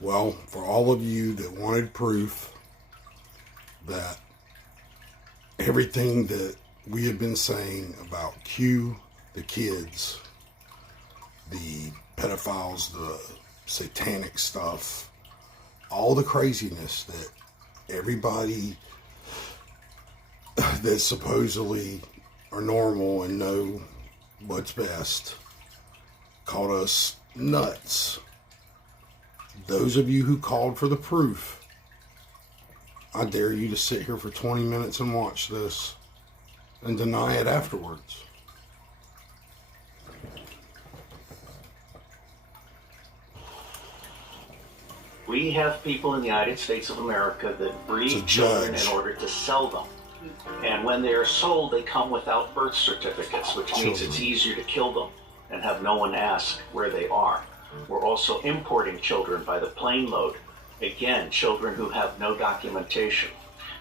Well, for all of you that wanted proof that everything that we have been saying about Q, the kids, the pedophiles, the satanic stuff, all the craziness that everybody that supposedly are normal and know what's best called us nuts. Those of you who called for the proof, I dare you to sit here for 20 minutes and watch this and deny it afterwards. We have people in the United States of America that breed children in order to sell them. And when they are sold, they come without birth certificates, which means it's easier to kill them and have no one ask where they are. We're also importing children by the plane load. Again, children who have no documentation.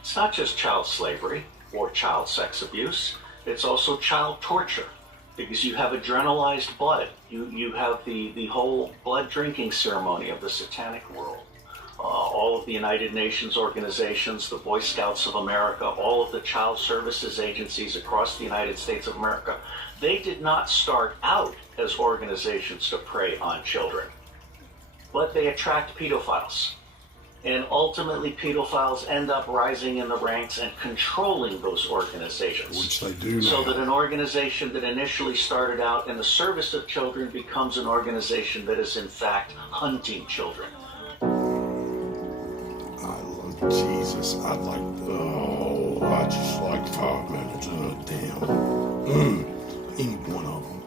It's not just child slavery or child sex abuse. It's also child torture, because you have adrenalized blood. You have the whole blood drinking ceremony of the satanic world. All of the United Nations organizations, the Boy Scouts of America, all of the child services agencies across the United States of America, they did not start out as organizations to prey on children, but they attract pedophiles. And ultimately, pedophiles end up rising in the ranks and controlling those organizations. Which they do now. So that an organization that initially started out in the service of children becomes an organization that is in fact hunting children. I love Jesus. I just like 5 minutes. Damn. Any one of them.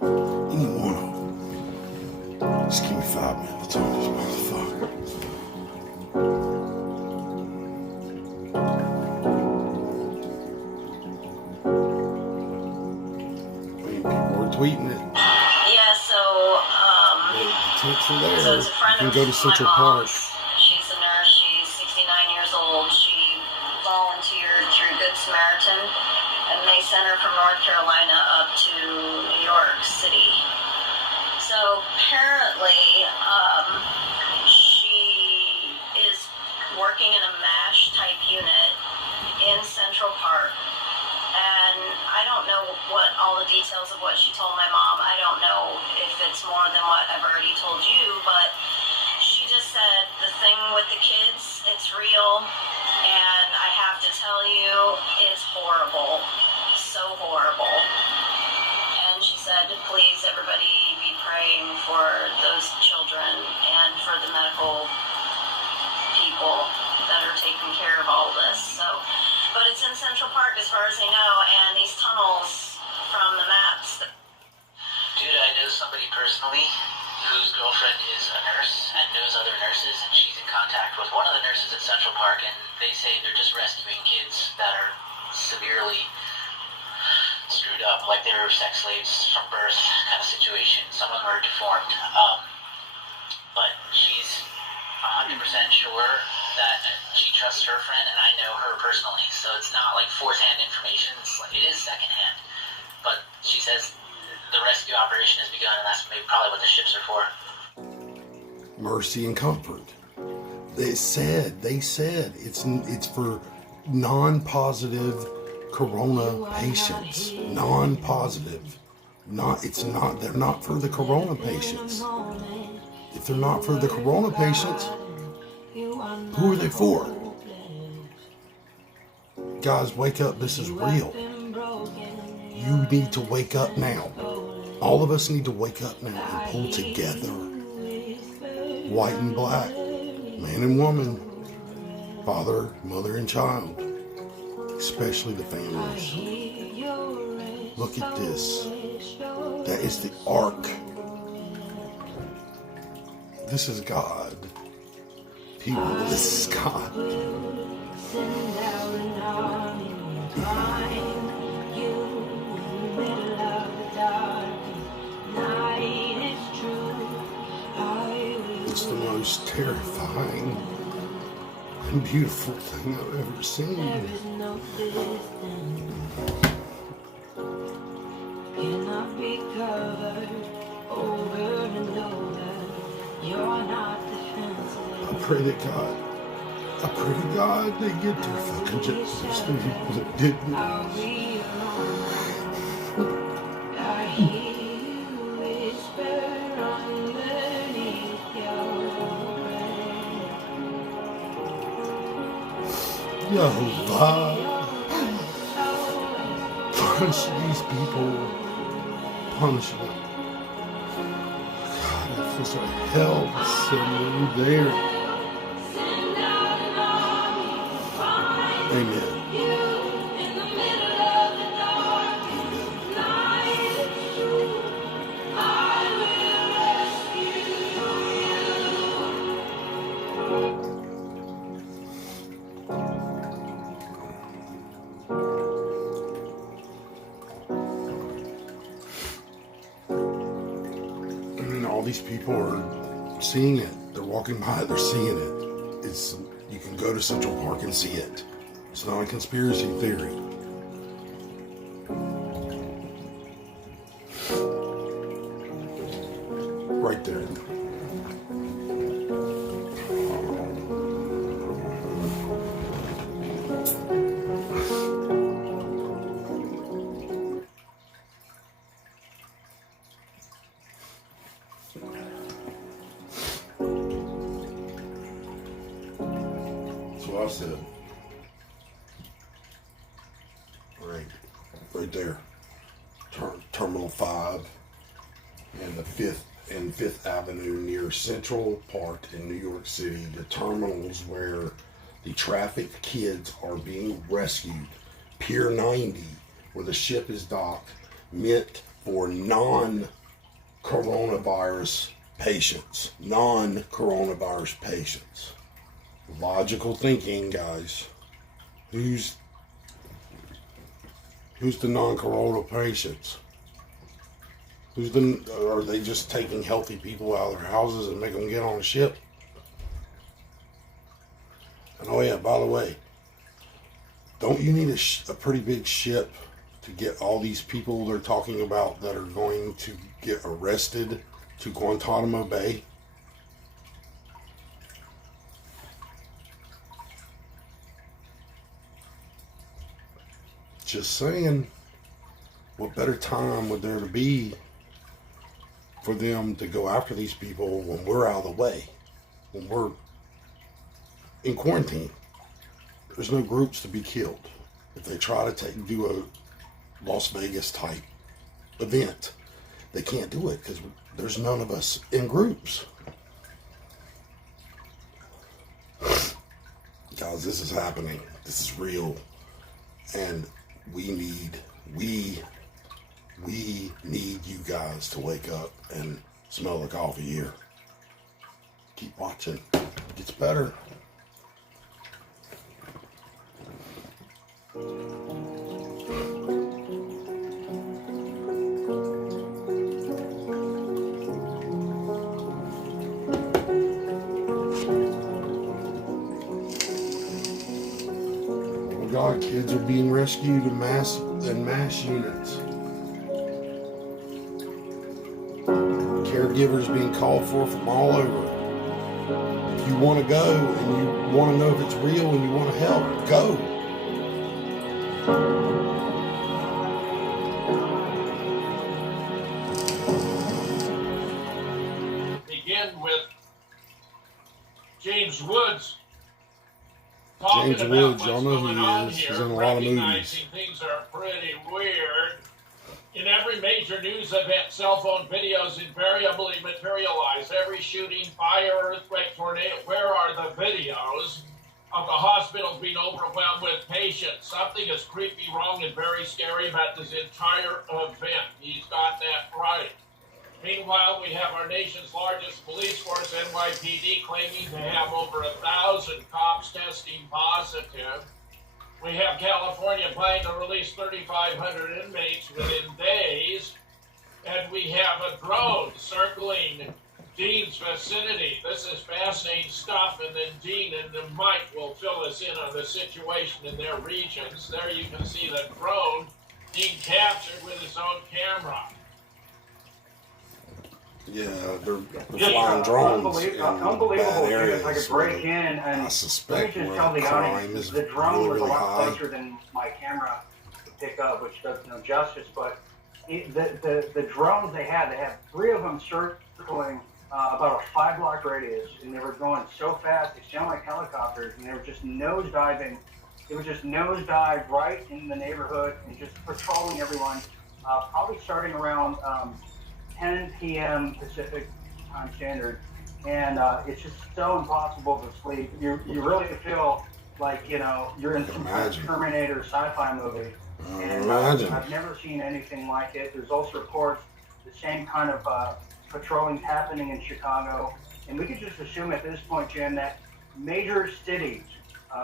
Any one of them. Just give me 5 minutes on this motherfucker. Tweeting it. Yeah, so the texts are there. so it's a friend You of can go to Central my Park. mom's. She's a nurse. She's 69 years old. She volunteered through Good Samaritan, and they sent her from North Carolina up to New York City. So apparently, she is working in a MASH type unit in Central Park. And I don't know what all the details of what she told my mom. I don't know if it's more than what I've already told you, but she just said the thing with the kids, it's real, and I have to tell you, it's horrible. So horrible. And she said, please, everybody be praying for those children and for the medical people that are taking care of all this. But it's in Central Park as far as I know, and these tunnels from the maps. Dude, I know somebody personally whose girlfriend is a nurse and knows other nurses, and she's in contact with one of the nurses at Central Park, and they say they're just rescuing kids that are severely screwed up, like they were sex slaves from birth kind of situation. Some of them are deformed. But she's 100% sure that she trusts her friend, and I know her personally, so it's not like fourth-hand information. It is second-hand, but she says the rescue operation has begun, and that's maybe probably what the ships are for. Mercy and comfort. They said it's for non-positive corona patients. Non-positive. They're not for the corona patients. If they're not for the corona patients, who are they for? Guys, wake up. This is real. You need to wake up now. All of us need to wake up now and pull together. White and black, man and woman, father, mother, and child. Especially the families. Look at this. That is the ark. This is God. People, this is God. It's the most terrifying and beautiful thing I've ever seen. Cannot be covered over and over. You're not defensible. pray to God they get their fucking justice. The people that didn't. Yehovah, punish these people. Punish them. God, I feel so hell sending there. Amen. All these people are seeing it. They're walking by, they're seeing it. You can go to Central Park and see it. It's not a conspiracy theory. Right there. That's what I said. Right there. Terminal 5 and the 5th Avenue near Central Park in New York City. The terminals where the trafficked kids are being rescued. Pier 90, where the ship is docked, meant for non-coronavirus patients. Non-coronavirus patients. Logical thinking, guys. Who's the non-corona patients? Are they just taking healthy people out of their houses and make them get on a ship? And oh yeah, by the way, don't you need a pretty big ship to get all these people they're talking about that are going to get arrested to Guantanamo Bay? Just saying, what better time would there to be for them to go after these people when we're out of the way, when we're in quarantine? There's no groups to be killed. If they try to do a Las Vegas type event, they can't do it because there's none of us in groups. Guys, this is happening. This is real. And we need you guys to wake up and smell the coffee here. Keep watching. It gets better. Oh God, kids are being rescued in mass units. Caregivers being called for from all over. If you want to go and you want to know if it's real and you want to help, go. Begin with James Woods. James Woods, y'all know who he is. He's in a lot of movies. Things are pretty weird. In every major news event, cell phone videos invariably materialize. Every shooting, fire, earthquake, tornado. Where are the videos of the hospitals being overwhelmed with patients? Something is creepy, wrong, and very scary about this entire event. He's got that right. Meanwhile, we have our nation's largest police force, NYPD, claiming to have over 1,000 cops testing positive. We have California planning to release 3,500 inmates within days. And we have a drone circling Dean's vicinity. This is fascinating stuff. And then Dean and Mike will fill us in on the situation in their regions. There you can see the drone being captured with his own camera. Yeah, they're Just, flying drones unbelievable in bad too. areas. If I could break in, and I let me suspect just where tell the the crime audience, is the drone really, was a really lot high. closer than my camera could pick up, which does no justice. But the drones they had 3 of them circling about a 5-block radius, and they were going so fast, they sound like helicopters, and they were just nosediving. It would just nosedive right in the neighborhood and just patrolling everyone. Probably starting around 10 p.m. Pacific time standard, and it's just so impossible to sleep. You really feel like you're in some kind of Terminator sci-fi movie. And I've never seen anything like it. There's also reports the same kind of patrolling happening in Chicago, and we could just assume at this point, Jim, that major cities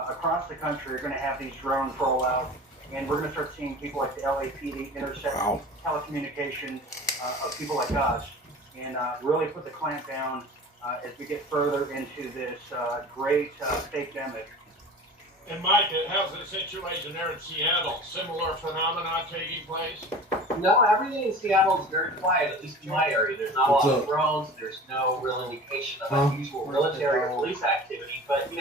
across the country are going to have these drones roll out, and we're going to start seeing people like the LAPD intercept telecommunications of people like us, and really put the clamp down as we get further into this great fake-demic. And Mike, how's the situation there in Seattle? Similar phenomena taking place? No, everything in Seattle is very quiet, at least in my area. There's not a lot of drones. There's no real indication of unusual military or police activity. But,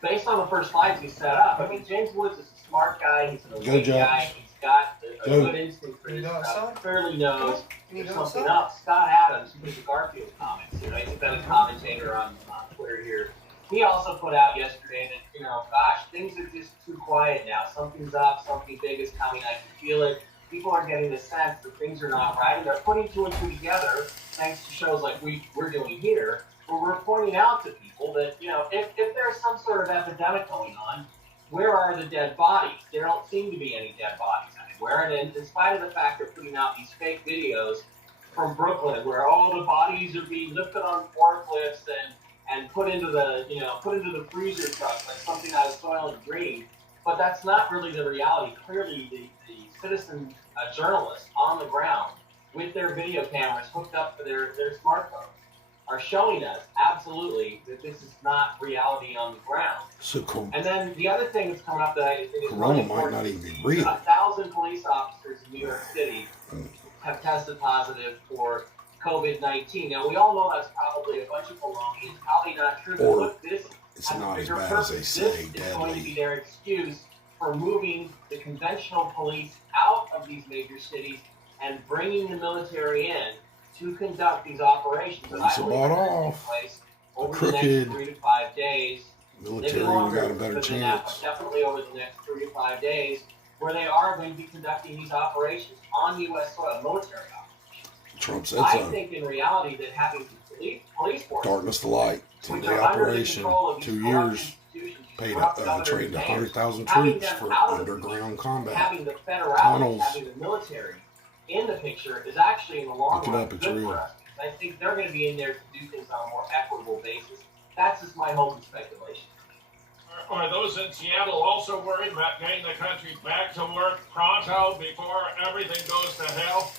based on the first slides we set up, I mean, James Woods is a smart guy. He's an awake guy. He's got a good instinct for this stuff. He clearly knows there's something up. Scott Adams, who did the Garfield comics, he's been a commentator on Twitter here. He also put out yesterday that, gosh, things are just too quiet now. Something's up, something big is coming, I can feel it. People are getting the sense that things are not right, and they're putting 2 and 2 together, thanks to shows like we're doing here, where we're pointing out to people that, if there's some sort of epidemic going on, where are the dead bodies? There don't seem to be any dead bodies anywhere, and in spite of the fact they're putting out these fake videos from Brooklyn, where all the bodies are being lifted on forklifts and put into the freezer truck like something out of Soylent Green. But that's not really the reality. Clearly, the citizen journalists on the ground with their video cameras hooked up to their smartphones are showing us absolutely that this is not reality on the ground. And then the other thing that's coming up that I think is really important, might not even be real. 1,000 police officers in New York City have tested positive for COVID-19. Now, we all know that's probably a bunch of baloney. It's probably not true. But look, this it's not as bad as they say. This is going to be their excuse for moving the conventional police out of these major cities and bringing the military in to conduct these operations. Once bought off over the next 3 to 5 days. Military, we got a better chance. Definitely over the next 3 to 5 days, where they are going to be conducting these operations on U.S. soil, military operations. Trump said I so. think in reality that having the police force, darkness to light, 10-day operation, 2 years, traded 100,000 troops for underground combat. Having the federalists, having the military in the picture is actually in the long run good for us. I think they're going to be in there to do things on a more equitable basis. That's just my hope and speculation. Are those in Seattle also worried about getting the country back to work pronto before everything goes to hell?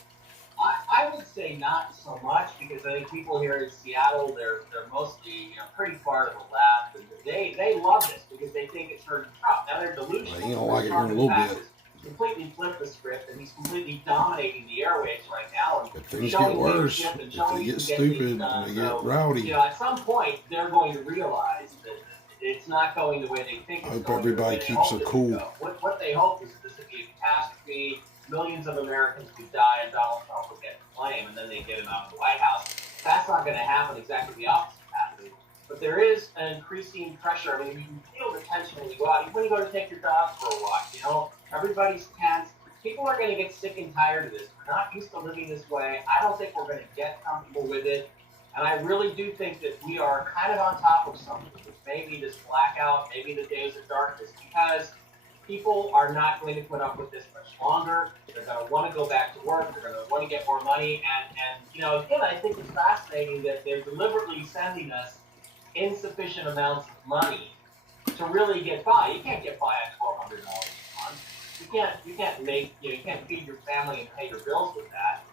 I would say not so much, because I think people here in Seattle, they're mostly pretty far to the left, and they love this because they think it's hurting Trump. Now they're delusional. Well, you don't like it here in a little bit. Completely flipped the script, and he's completely dominating the airwaves right now. And if things get worse, if they get stupid, and they get rowdy. At some point, they're going to realize that it's not going the way they think it's going. I hope everybody keeps it cool. What they hope is this would be a catastrophe. Millions of Americans would die, and Donald Trump would get the blame, and then they get him out of the White House. That's not going to happen. Exactly the opposite happening. But there is an increasing pressure. I mean, you can feel the tension when you go out. Even when you go to take your dog for a walk, everybody's tense. People are going to get sick and tired of this. We're not used to living this way. I don't think we're going to get comfortable with it. And I really do think that we are kind of on top of something. Maybe this blackout, maybe the days of darkness, because people are not going to put up with this much longer. They're going to want to go back to work. They're going to want to get more money. And again, I think it's fascinating that they're deliberately sending us insufficient amounts of money to really get by. You can't get by on $1,200 a month. You can't feed your family and pay your bills with that.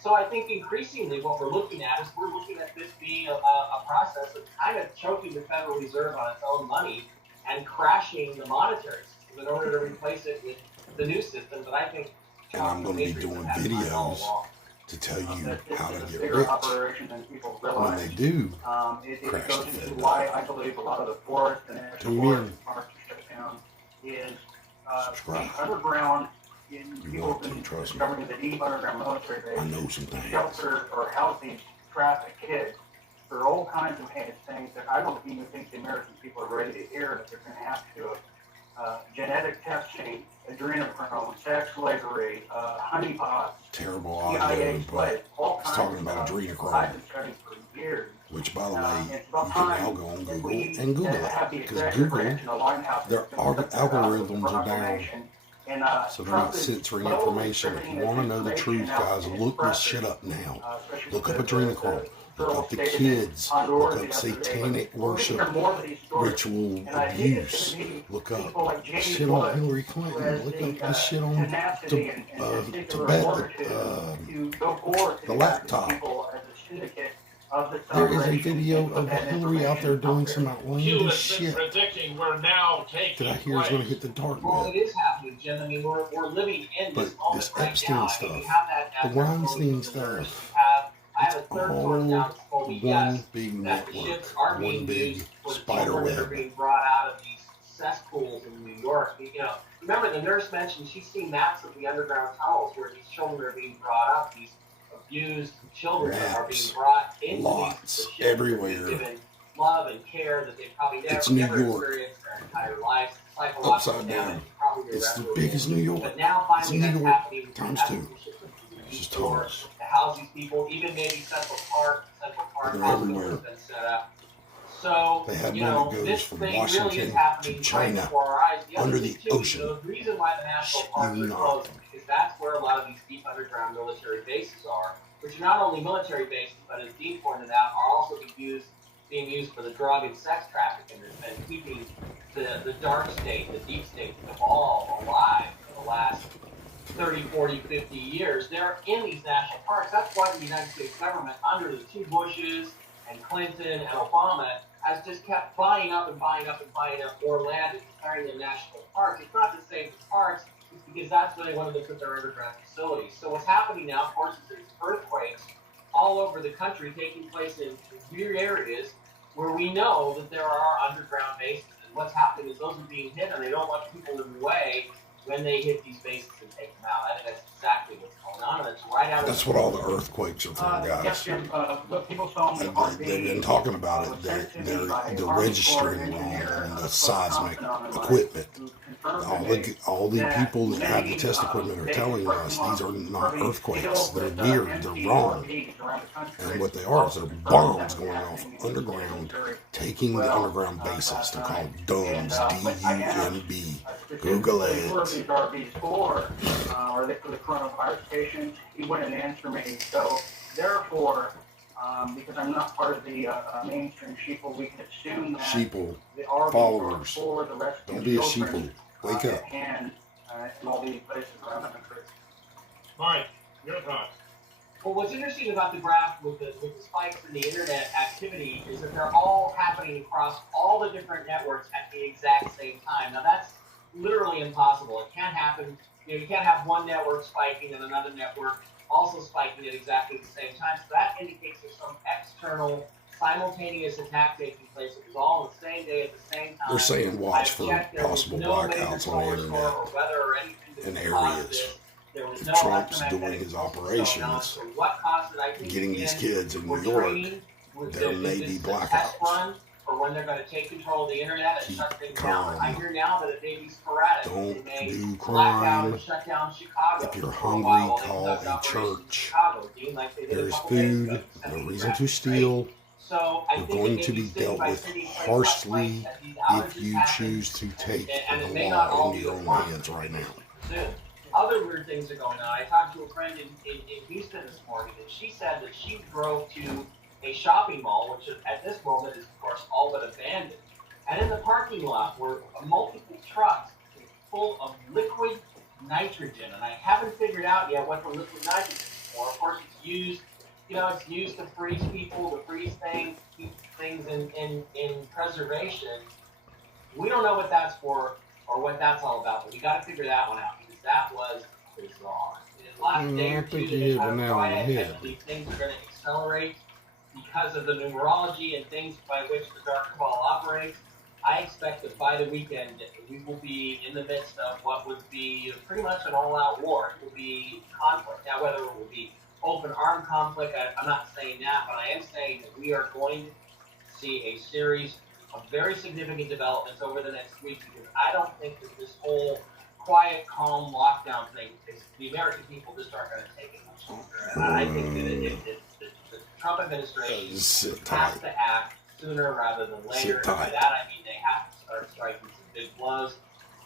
So I think increasingly what we're looking at is we're looking at this being a process of kind of choking the Federal Reserve on its own money and crashing the monetary system in order to replace it with the new system that I think and I'm going to be doing videos to tell you This how is to a get bigger rich. operation than people When realize. they do, It crash goes the into Fed why up. I believe a lot of the forest and national Tune forest in. parks are shut down is Subscribe. the underground in You people want have to, been trust me. discovering the deep underground military I base know some things. shelter or house these trafficked kids for all kinds of heinous things that I don't even think the American people are ready to hear that they're going to have to do. Genetic testing, adrenochrome, sex slavery, honeypots, Terrible CIA audio, slaves, but all it's kinds talking of about stuff. adrenochrome. I've been studying for years. Which, by the way, It's you about can now time go on that Google we and Google have the it. Because executive Google, branch and the White House their that's gonna set that out with algorithms are down. proclamation. And, So they're not Trump is censoring slowly information. If you stripping want to this know the information truth, out guys, and look this expressing, shit up now. especially Look up with adrenochrome. Look girl up the stated kids. on Look Doors up the other day, satanic but we're worship, gonna hear more of these stories. ritual And I think it's abuse. gonna be Look up people like Jamie shit on Wood, Hillary who Clinton. has Look the, up this shit on tenacity and particular Tibet, fortitude to go forward to the the laptop. people as a syndicate of the There is a celebration video and of put that Hillary out there information doing out some there. outlandish Q has been shit predicting we're now that taking I hear is going to place. hit the dark Well, web. it is happening, Jim. I mean, we're living in But this moment this right Epstein now. stuff, I mean, we have that the Weinstein stuff, I have a it's third source all now that's told me one yes, big that the network, ships are one being big used for the spider children that are web. being brought out of these cesspools in New York. You know, remember the nurse mentioned she's seen maps of the underground tunnels where these children are being brought up, these abused children that are being Maps, brought into lots, the ships, everywhere. given love and care that they probably It's never New York. experienced their entire lives. Psychological Upside damage, down. probably It's the irreparable. biggest New York. But now It's finally New that's York happening. times That's two. what the ships are being It's just used for, tunnels. to house these people. Even maybe Central Park They're Hospital everywhere. has been set up. So, They have you one know, that goes this from thing really Washington is happening to right China, before our eyes. The other under thing, the too, ocean. you know, the reason why the national Shit parks you are not. closed is that's where a lot of these deep underground military bases are, which are not only military bases, but as Dean pointed out, are also being used for the drug and sex trafficking and keeping the dark state, the deep state, the cabal alive for the last 30, 40, 50 years. They're in these national parks. That's why the United States government, under the two Bushes and Clinton and Obama, has just kept buying up and buying up and buying up more land and declaring them national parks. It's not to save the parks, it's because that's where they wanted to put their underground facilities. So what's happening now, of course, is there's earthquakes all over the country taking place in weird areas where we know that there are underground bases. And what's happening is those are being hit, and they don't want people in the way when they hit these bases and take them out. I think that's exactly what's going on, and it's right out of That's what all the earthquakes are from, Yes, guys. Jim, what people saw me on They've been talking about it. They're registering wrong on the seismic equipment. All the people that have the test equipment are telling us these are not earthquakes. They're weird. They're wrong. And what they are is they're bombs going off underground, taking the underground bases. They're called DUMBs, D-U-M-B. Google it. Or the coronavirus patients, he wouldn't answer me. So therefore, because I'm not part of the mainstream sheeple, we can assume that Sheeple, the RVs followers. for the rescue Don't be a children, sheeple. Wake up. And in all these places around the country. Mike, your thoughts. Well, what's interesting about the graph with the spikes in the internet activity is that they're all happening across all the different networks at the exact same time. Now, that's literally impossible. It can't happen. You know, you can't have one network spiking and another network also spiking at exactly the same time. So that indicates there's some external simultaneous attack taking place. It was all on the same day at the same time. They're saying watch I've for checked, there was possible no major blackouts on the solar internet storm or weather or anything that in could cause areas. this. There was If no Trump's electromagnetic doing his pulses going on. operations, So what caused it? I think getting these again, kids in we're New York, training. there may be This is a blackouts. test run for when they're going to take control of the internet and Keep shut things calm. down. I hear now that it may be sporadic. Don't They may do black out crime. or shut down Chicago. If you're for a hungry, while while they call conduct a operations in church. Chicago, Dean, like they did a There's couple days ago, food, no sending reason grants, to right? steal. So I You're think going it may to be city dealt by with city, place by harshly place as these if outages you happen. choose to take And the it may not all law be into your at own once. hands right now. Soon. Other weird things are going on. I talked to a friend in Houston this morning, and she said that she drove to a shopping mall, which at this moment is, of course, all but abandoned. And in the parking lot were multiple trucks full of liquid nitrogen. And I haven't figured out yet what the liquid nitrogen is for. Of course, it's used, it's used to freeze people, to freeze things, keep things in preservation. We don't know what that's for or what that's all about, but we got to figure that one out because that was bizarre. last day I or think two you that hit have the nail on the quiet, head. I believe things are going to accelerate because of the numerology and things by which the Dark Cabal operates. I expect that by the weekend, we will be in the midst of what would be pretty much an all-out war. It will be conflict. Now, whether it will be open armed conflict, I'm not saying that, but I am saying that we are going to see a series of very significant developments over the next week, because I don't think that this whole quiet, calm lockdown thing, the American people just aren't going to take it much longer. And I think that the Trump administration has to act sooner rather than later. By that I mean they have to start striking some big blows.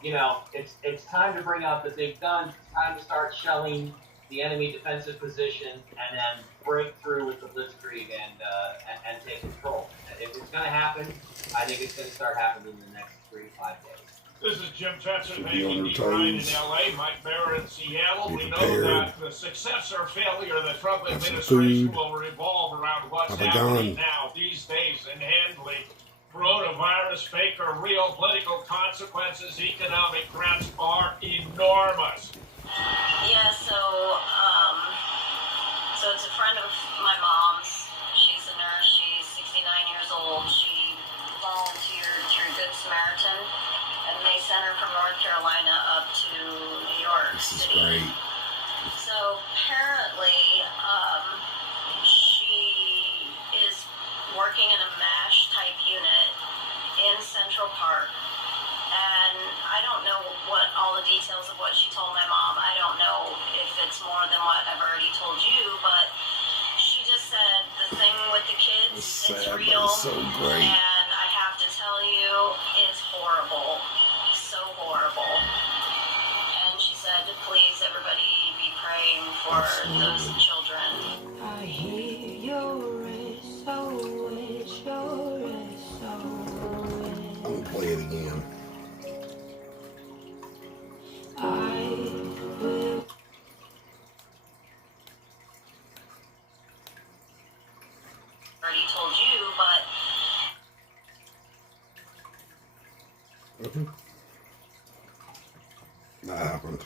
You know, it's time to bring out the big guns. It's time to start shelling the enemy defensive position and then break through with the blitzkrieg and take control. If it's going to happen, I think it's going to start happening in the next 3 to 5 days. This is Jim Tetson, making Deep Ryan in L.A., Mike Barrett in Seattle. We know that the success or failure of the Trump administration will revolve around what's happening now these days in handling coronavirus, fake or real, political consequences, economic threats are enormous. Yeah, so it's a friend of my mom's. She's a nurse. She's 69 years old. She volunteered through Good Samaritan, and they sent her from North Carolina up to New York City. Great. So apparently, she is working in a MASH type unit in Central Park. And I don't know what all the details of what she told my mom. I don't know if it's more than what I've already told you, but she just said the thing with the kids, it's real. So great. And I have to tell you, it's horrible. So horrible. And she said, please, everybody be praying for those children. I hear your SOS, your SOS. I'm gonna play it again. I will. Already told you, but That happened.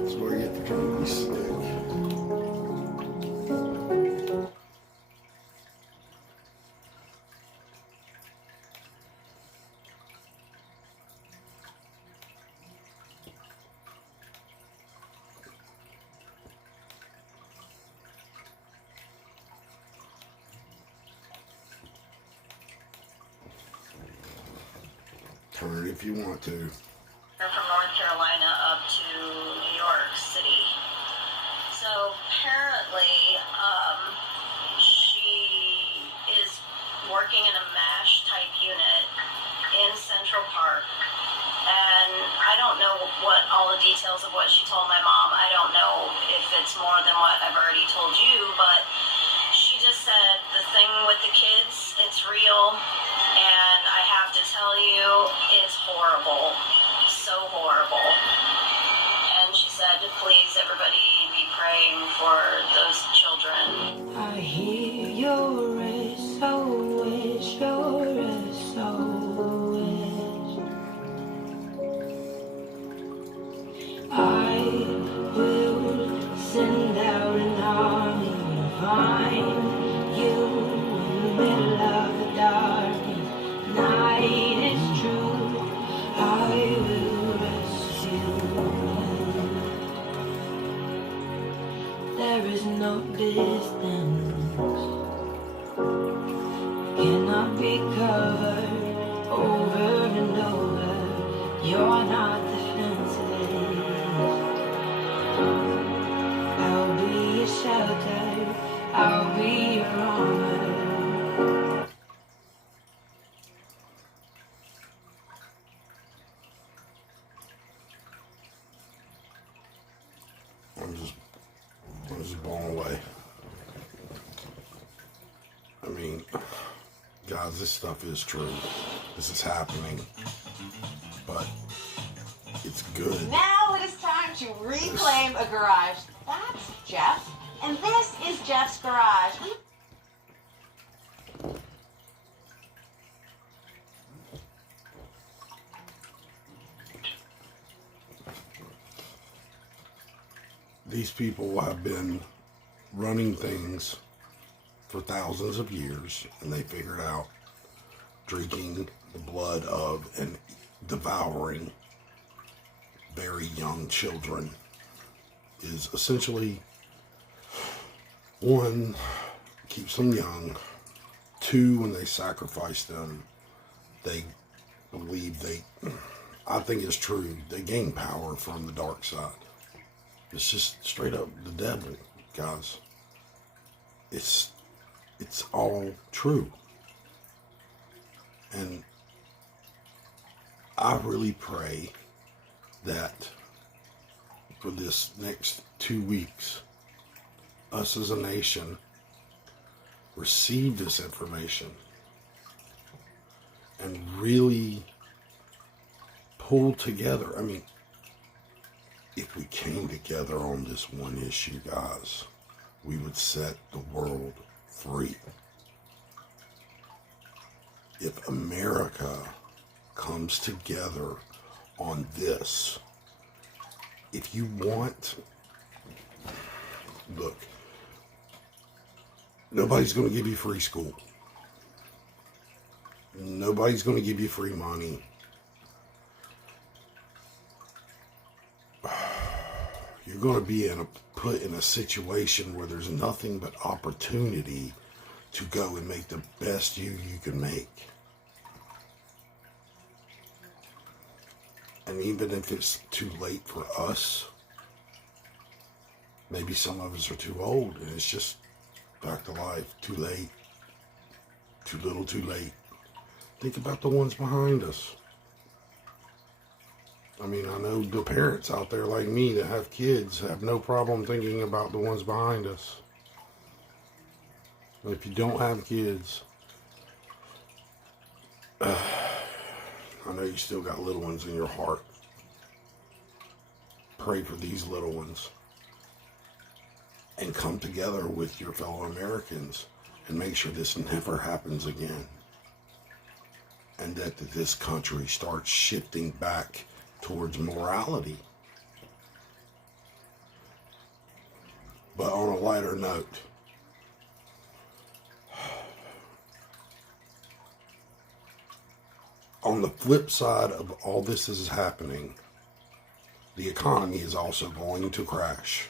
That's where you get the turkey stick. Turn it if you want to. they're from North Carolina up to New York City. So apparently, she is working in a MASH type unit in Central Park. And I don't know what all the details of what she told my mom. I don't know if it's more than what I've already told you, but she just said the thing with the kids, it's real. And I have to tell you, it's horrible. So horrible. And she said, please, everybody be praying for those children. I hear your SOS, your SOS. I will send out an army and find you in the middle of the darkness. Night is true. I will rescue. There is no distance, cannot be covered over and over. You're not defenseless. I'll be your shelter, I'll be your armor. I'm just blown away. I mean, guys, this stuff is true. This is happening. But it's good. Now it is time to reclaim a garage. That's Jeff, and this is Jeff's garage. people have been running things for thousands of years, and they figured out drinking the blood of and devouring very young children is essentially, one, keeps them young. Two, when they sacrifice them, they believe I think it's true, they gain power from the dark side. It's just straight up the devil, guys. It's all true. And I really pray that for this next 2 weeks, us as a nation receive this information and really pull together. I mean, if we came together on this one issue, guys, we would set the world free. If America comes together on this, if you want, look, nobody's going to give you free school. Nobody's going to give you free money. You're going to be put in a situation where there's nothing but opportunity to go and make the best you can make. And even if it's too late for us, maybe some of us are too old and it's just back to life. Too late. Too little, too late. Think about the ones behind us. I mean, I know the parents out there like me that have kids have no problem thinking about the ones behind us. But if you don't have kids, I know you still got little ones in your heart. Pray for these little ones. And come together with your fellow Americans and make sure this never happens again. And that this country starts shifting back towards morality. But on a lighter note, on the flip side of all this is happening, the economy is also going to crash.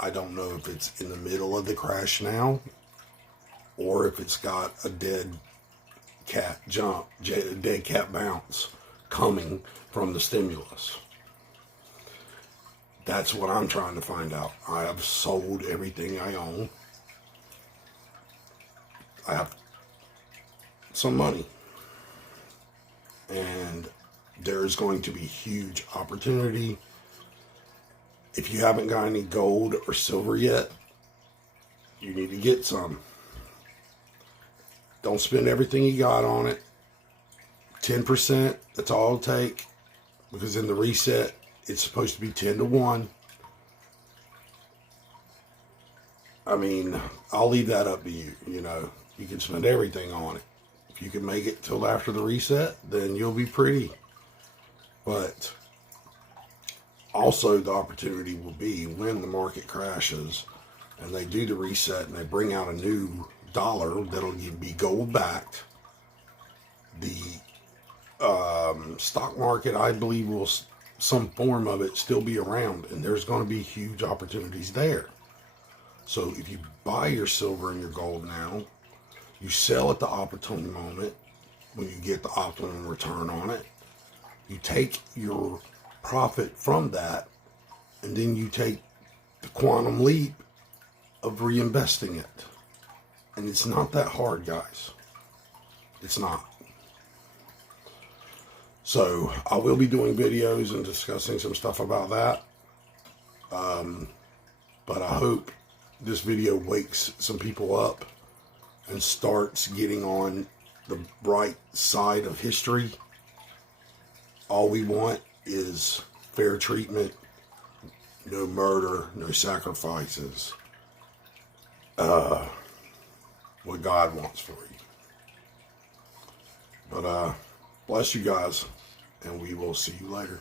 I don't know if it's in the middle of the crash now, or if it's got a dead cat bounce coming from the stimulus. That's what I'm trying to find out. I have sold everything I own. I have some money. And there's going to be huge opportunity. If you haven't got any gold or silver yet, you need to get some. Don't spend everything you got on it. 10%, that's all it'll take. Because in the reset, it's supposed to be 10-1. I mean, I'll leave that up to you. You know, you can spend everything on it. If you can make it till after the reset, then you'll be pretty. But also the opportunity will be when the market crashes and they do the reset and they bring out a new dollar that'll be gold backed. The stock market, I believe, will some form of it still be around, and there's going to be huge opportunities there. So if you buy your silver and your gold now, you sell at the opportune moment when you get the optimum return on it. You take your profit from that, and then you take the quantum leap of reinvesting it. And it's not that hard, guys. It's not. So I will be doing videos and discussing some stuff about that. But I hope this video wakes some people up and starts getting on the bright side of history. All we want is fair treatment, no murder, no sacrifices. What God wants for you. But bless you guys, and we will see you later.